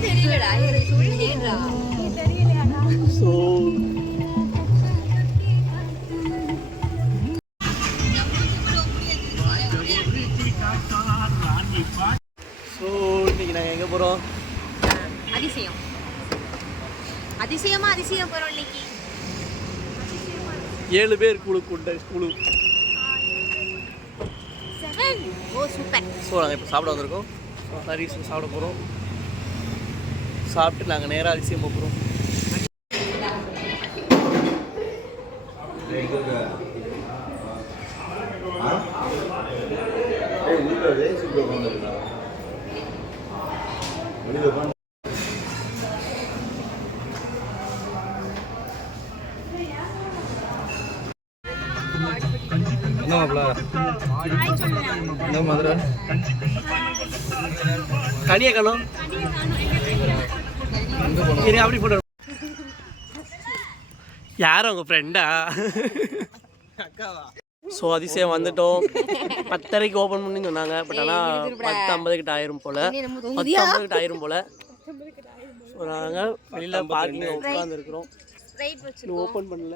இன்னைக்கு நாங்கள் எங்கே போகிறோம்? அதிசயம் அதிசயமா அதிசயம் போகிறோம் இன்னைக்கு. 7 பேர் குழு. ஓ சூப்பர். ஸோ நாங்கள் இப்போ சாப்பிட வந்திருக்கோம். ஹரிஸ் சாப்பிட போகிறோம். சாப்பிட்டு நாங்கள் நேராக அதிசயம் போகிறோம். கனியா காணும் அப்படி போட்டு யாரும் உங்க ஃப்ரெண்டா? ஸோ அதிசயம் வந்துட்டோம். 10:30 ஓப்பன் பண்ணி சொன்னாங்க. பட் ஆனால் 10:50 கிட்ட ஆயிரும் போல. 10:50 கிட்ட ஆயிரும் போல. ஸோ நாங்கள் வெளியில் பார்க்கிங் உட்காந்து இருக்கிறோம். ஓப்பன் பண்ணல.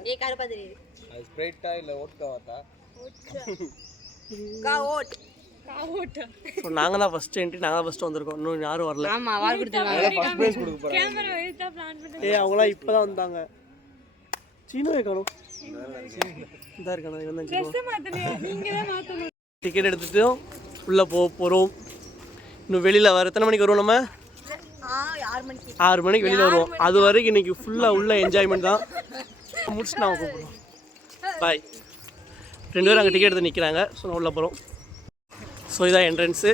ஸோ நாங்கள் தான் ஃபர்ஸ்ட் என்ட்ரி. நாங்கள் தான் ஃபர்ஸ்ட் வந்திருக்கோம். இன்னும் யாரும் வரல. அவங்களாம் இப்போ தான் வந்தாங்க. சீனோவே காணும். டிக்கெட் எடுத்துட்டு உள்ள போறோம். இன்னும் வெளியில வர எத்தனை மணிக்கு வருவோம்? நம்ம 6 மணிக்கு வெளியில வருவோம். அது வரைக்கும் இன்னைக்கு ஃபுல்லா உள்ள என்ஜாய்மெண்ட் தான். முடிச்சு நான் கூப்பிடுவோம். பாய். 2 பேரும் அங்கே டிக்கெட் எடுத்து நிற்கிறாங்க. ஸோ நான் உள்ள போகிறோம். ஸோ இதான் என்ட்ரன்ஸு.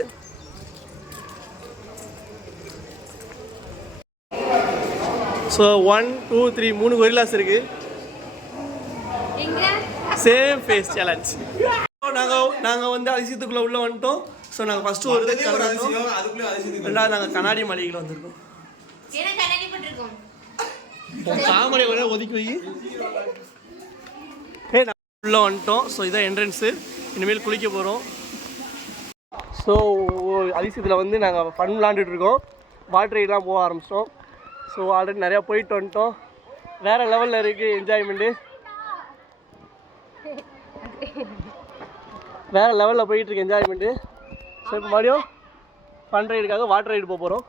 ஸோ 1 2 3 3 கொரில்லாஸ் இருக்குது. Same face challenge. நாங்கள் வந்து அதிசயத்துக்குள்ளே உள்ளே வந்துட்டோம். ஸோ நாங்கள் ஃபஸ்ட்டு ஒரு ரெண்டாவது நாங்கள் கண்ணாடி மளிகையில் வந்திருக்கோம். தாமரை வர ஒதுக்கி வை. நாங்கள் உள்ளே வந்துட்டோம். ஸோ இதான் என்ட்ரன்ஸு. இனிமேல் குளிக்க போகிறோம். ஸோ அதிசயத்தில் வந்து நாங்கள் ஃபன் விளாண்டுட்டு இருக்கோம். வாட்டர் ரைடெலாம் போக ஆரம்பிச்சிட்டோம். ஸோ ஆல்ரெடி நிறையா போயிட்டு வந்துட்டோம். வேறு லெவலில் இருக்குது என்ஜாய்மெண்ட்டு. வேறு லெவலில் போயிட்டுருக்கு என்ஜாய்மெண்ட்டு. ஸோ இப்போ மறுபடியும் ஃபன் ரைடுக்காக வாட்டர் ரைடு போக போகிறோம்.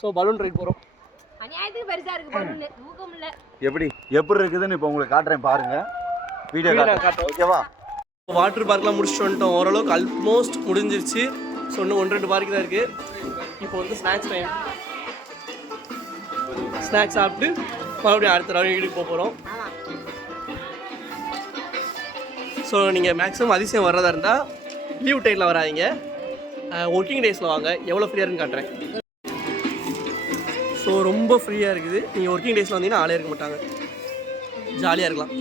ஸோ பலூன் ரைடு போகிறோம். எப்படி இருக்குதுன்னு இப்போ உங்களுக்கு காட்டுறேன் பாருங்கள். வீடியோ காட்டுறேன். ஓகேவா? வாட்டர் பார்க்லாம் முடிச்சுட்டு வந்துட்டோம். ஓரளவுக்கு ஆல்மோஸ்ட் முடிஞ்சிருச்சு. ஸோ இன்னும் 1-2 பார்க்கு தான் இருக்குது. இப்போ வந்து ஸ்நாக்ஸ் டைம். ஸ்நாக்ஸ் சாப்பிட்டு மறுபடியும் அடுத்த வீட்டுக்கு போக போகிறோம். ஸோ நீங்கள் மேக்ஸிமம் அதிசயம் வர்றதா இருந்தால் லீவ் டைமில் வராதிங்க. ஒர்க்கிங் டேஸில் வாங்க. எவ்வளோ ஃப்ரீயாக இருக்குன்னு காட்டுறேன். ஸோ ரொம்ப ஃப்ரீயாக இருக்குது. நீங்கள் ஒர்க்கிங் டேஸில் வந்தீங்கன்னா ஆளே இருக்க மாட்டாங்க. ஜாலியாக இருக்கலாம்.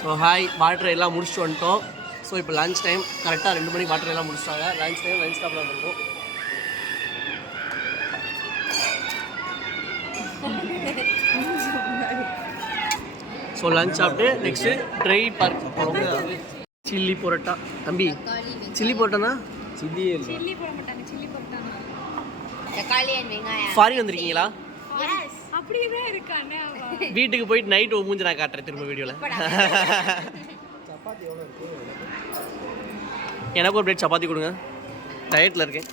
ஸோ ஹாய், வாட்டர் எல்லாம் முடிச்சுட்டு வந்துட்டோம். ஸோ இப்போ லஞ்ச் டைம். கரெக்டாக 2 மணிக்கு வாட்டர் எல்லாம் முடிச்சிட்டாங்க. லஞ்ச் டைம், லஞ்ச் ஸ்டாப்பில் வந்துருக்கோம். ஸோ லஞ்ச் சாப்பிட்டு நெக்ஸ்ட்டு ட்ரை பார்க் போகிறோம். சில்லி பரோட்டா. தம்பி, சில்லி பரோட்டானா? சில்லி போட மாட்டாங்க, சில்லி போட்டாங்க. தக்காளி and வெங்காயம். ஃபாரின் வந்திருக்கீங்களா? எஸ். அப்படியே தான் இருக்கானே அவ. வீட்டுக்கு போயிட்டு நைட் மூஞ்சி நான் காட்டுறேன் திரும்ப வீடியோவில். சப்பாத்தி எவ்வளோ இருக்கு? எனக்கு ஒரு பிளேட் சப்பாத்தி கொடுங்க. டயட்டில் இருக்கேன்.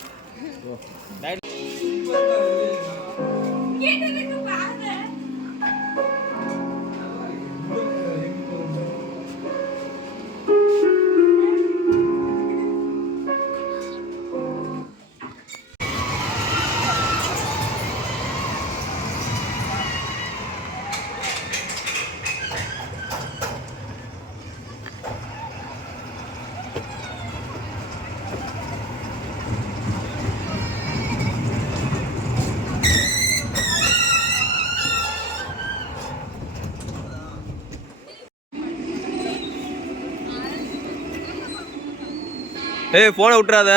ஏய் போனை விட்டுறாத.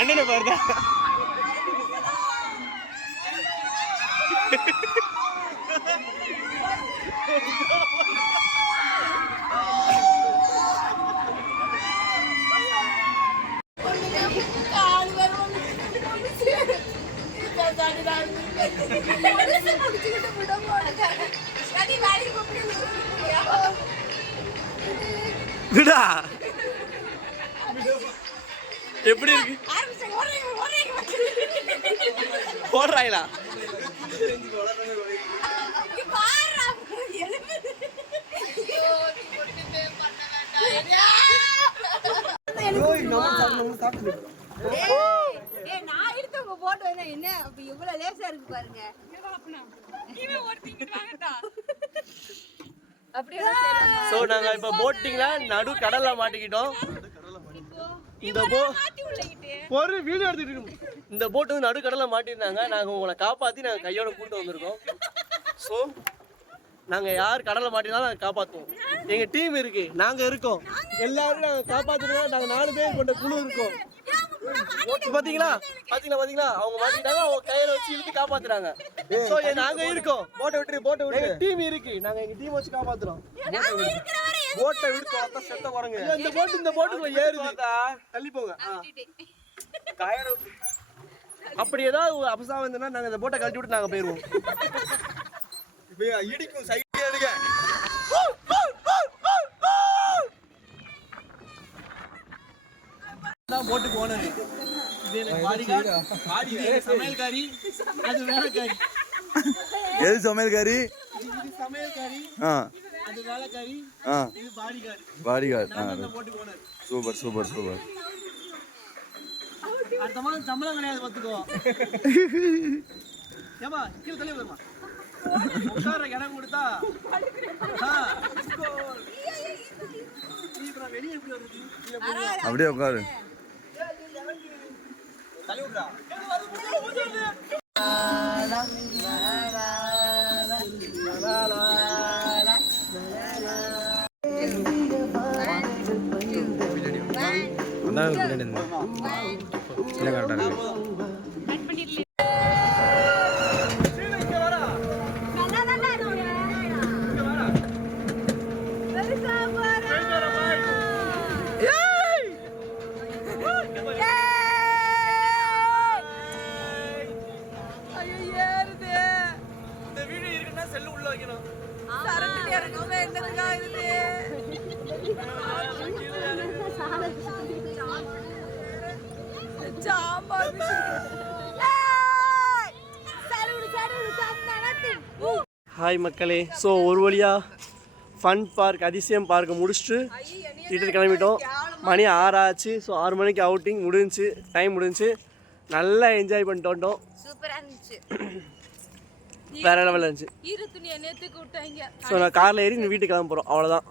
அண்ணனை பாருங்க. விடா எப்படி இருக்கு? போடுறாங்களா? நான் எடுத்தவங்க போட்டு வந்தா என்ன அப்ப இவ்வளவு லேசா இருக்கு பாருங்க. சோ நாங்க இப்ப போட்டிங்ல நடு கடல்ல மாட்டிக்கிட்டோம். இந்த ஒரு வீடியோ எடுத்துட்டு இருக்கோம். இந்த போட் வந்து நடு கடல்ல மாட்டிருந்தாங்க. நாங்க உங்களை காப்பாத்தி நாங்க கையோட கூட்டு வந்திருக்கோம். சோ நாங்க யார் கடல்ல மாட்டினாலும் நாங்க காப்பாத்துவோம். எங்க டீம் இருக்கு, நாங்க இருக்கோம். எல்லாரும் நாங்க காப்பாத்துறோம். நாங்க 4 பேர் கொண்ட குழு இருக்கோம். பாத்தீங்களா பாத்தீங்களா பாத்தீங்களா அவங்க மாட்டிட்டாங்க. அவங்க கையில வச்சு இழுத்து காப்பாத்துறாங்க. சோ நாங்க இருக்கோம். போட்டை விட்டு டீம் இருக்கு. நாங்க எங்க டீம் வச்சு காப்பாத்துறோம். போட்டை விட்டு அத செத்த போறங்க. இந்த போட்டுக்குள்ள ஏறுது. தள்ளி போங்க. அப்படி ஏதாவது அபசா வந்தனா நாங்க இந்த போட்டை கழட்டி விட்டு நாங்க போயிடுவோம். இப்போ இடிக்கும் சைடு எடுங்க. தான் போட்டுக்கு ஓனர். இது எனக்கு பாடிகார்ட். சமையல்காரி. அது வேலைக்காரி. எது சமையல்காரி? இது சமையல்காரி. அது வேலைக்காரி. இது பாடிகார்ட். பாடிகார்ட். அந்த போட்டுக்கு ஓனர். Super super super. அடுத்த மாதம் சம்பளம் கிடையாது பார்த்துக்கோ. ஏமா கீழே தள்ளி விடுமா. உட்கார இடம் கொடுத்தா வெளியே எப்படி வருது? அப்படியே உட்காரு. தள்ளி விடுறா. அதான் பின்னாடி இல்லை கரெக்டாக இருக்கு இந்த வீடியோ இருக்குன்னா செல்லு உள்ள வைக்கணும். ஹாய் மக்களே, ஸோ ஒரு வழியாக ஃபன் பார்க் அதிசயம் பார்க்கை முடிச்சுட்டு வீட்டுக்கு கிளம்பிட்டோம். மணி 6 ஆச்சு. ஸோ 6 மணிக்கு அவுட்டிங் முடிஞ்சிச்சு, டைம் முடிஞ்சிச்சு. நல்லா என்ஜாய் பண்ணிட்டு வந்தோம். சூப்பரா இருந்துச்சு. வேற லெவலில் இருந்துச்சு. ஸோ நான் காரில் ஏறி வீட்டுக்கு கிளம்ப போகிறோம், அவ்வளோதான்.